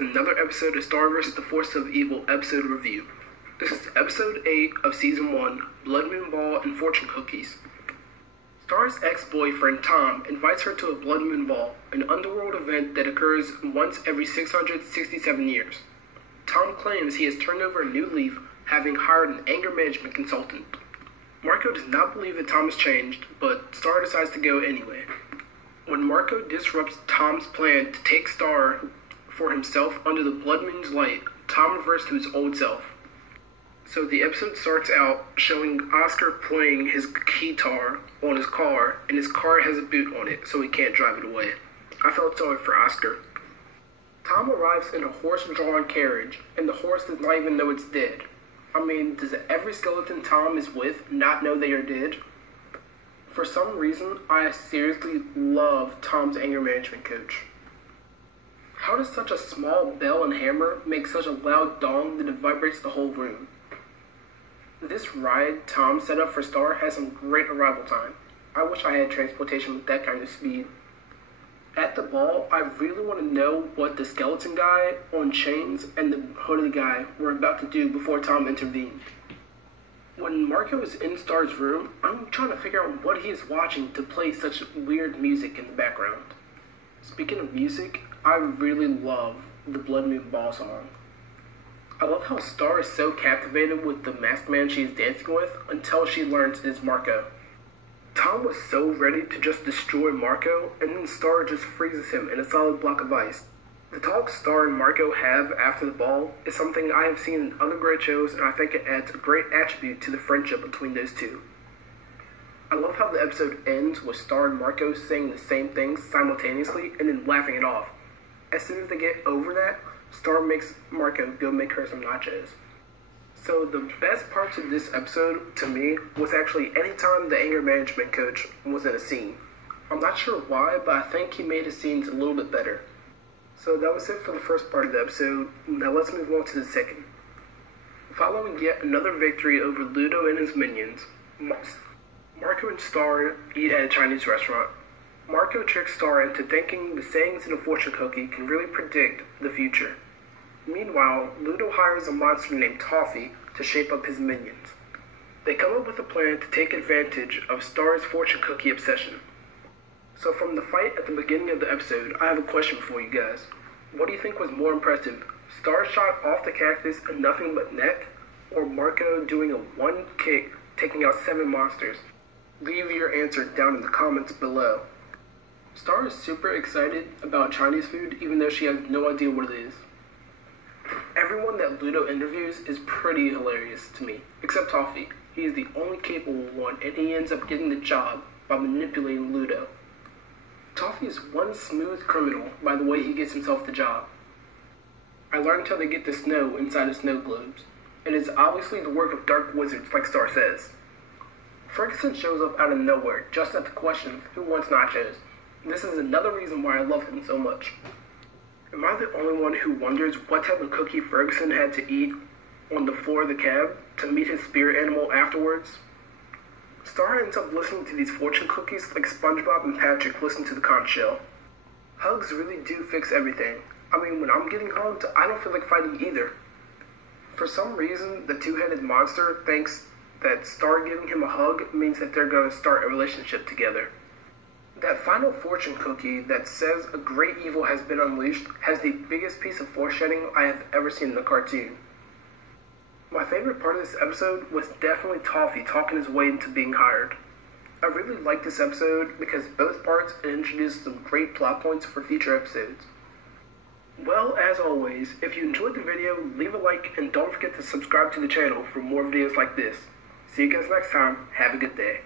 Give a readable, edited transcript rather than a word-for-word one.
with another episode of Star vs. the Force of Evil episode review. This is episode 8 of season 1, Blood Moon Ball and Fortune Cookies. Star's ex-boyfriend Tom invites her to a Blood Moon Ball, an underworld event that occurs once every 667 years. Tom claims he has turned over a new leaf, having hired an anger management consultant. Marco does not believe that Tom has changed, but Star decides to go anyway. When Marco disrupts Tom's plan to take Star for himself under the Blood Moon's light, Tom reverts to his old self. So the episode starts out showing Oscar playing his guitar on his car, and his car has a boot on it, so he can't drive it away. I felt sorry for Oscar. Tom arrives in a horse-drawn carriage, and the horse does not even know it's dead. I mean, does every skeleton Tom is with not know they are dead? For some reason, I seriously love Tom's anger management coach. How does such a small bell and hammer make such a loud dong that it vibrates the whole room? This ride Tom set up for Star has some great arrival time. I wish I had transportation with that kind of speed. At the ball, I really want to know what the skeleton guy on chains and the hooded guy were about to do before Tom intervened. When Marco is in Star's room, I'm trying to figure out what he is watching to play such weird music in the background. Speaking of music, I really love the Blood Moon Ball song. I love how Star is so captivated with the masked man she is dancing with until she learns it is Marco. Tom was so ready to just destroy Marco, and then Star just freezes him in a solid block of ice. The talk Star and Marco have after the ball is something I have seen in other great shows, and I think it adds a great attribute to the friendship between those two. I love how the episode ends with Star and Marco saying the same things simultaneously and then laughing it off. As soon as they get over that, Star makes Marco go make her some nachos. So the best parts of this episode, to me, was actually anytime the anger management coach was in a scene. I'm not sure why, but I think he made his scenes a little bit better. So that was it for the first part of the episode. Now let's move on to the second. Following yet another victory over Ludo and his minions, Marco and Star eat at a Chinese restaurant. Marco tricks Star into thinking the sayings in a fortune cookie can really predict the future. Meanwhile, Ludo hires a monster named Toffee to shape up his minions. They come up with a plan to take advantage of Star's fortune cookie obsession. So from the fight at the beginning of the episode, I have a question for you guys. What do you think was more impressive? Star's shot off the cactus and nothing but neck? Or Marco doing a one kick, taking out 7 monsters? Leave your answer down in the comments below. Star is super excited about Chinese food even though she has no idea what it is. Everyone that Ludo interviews is pretty hilarious to me, except Toffee. He is the only capable one, and he ends up getting the job by manipulating Ludo. Toffee is one smooth criminal by the way he gets himself the job. I learned how they get the snow inside of snow globes. It is obviously the work of dark wizards like Star says. Ferguson shows up out of nowhere just at the question of who wants nachos. This is another reason why I love him so much. Am I the only one who wonders what type of cookie Ferguson had to eat on the floor of the cab to meet his spirit animal afterwards? Star ends up listening to these fortune cookies like SpongeBob and Patrick listen to the conch shell. Hugs really do fix everything. I mean, when I'm getting hugged, I don't feel like fighting either. For some reason, the two-headed monster thinks that Star giving him a hug means that they're going to start a relationship together. That final fortune cookie that says a great evil has been unleashed has the biggest piece of foreshadowing I have ever seen in a cartoon. My favorite part of this episode was definitely Toffee talking his way into being hired. I really liked this episode because both parts introduced some great plot points for future episodes. Well, as always, if you enjoyed the video, leave a like and don't forget to subscribe to the channel for more videos like this. See you guys next time. Have a good day.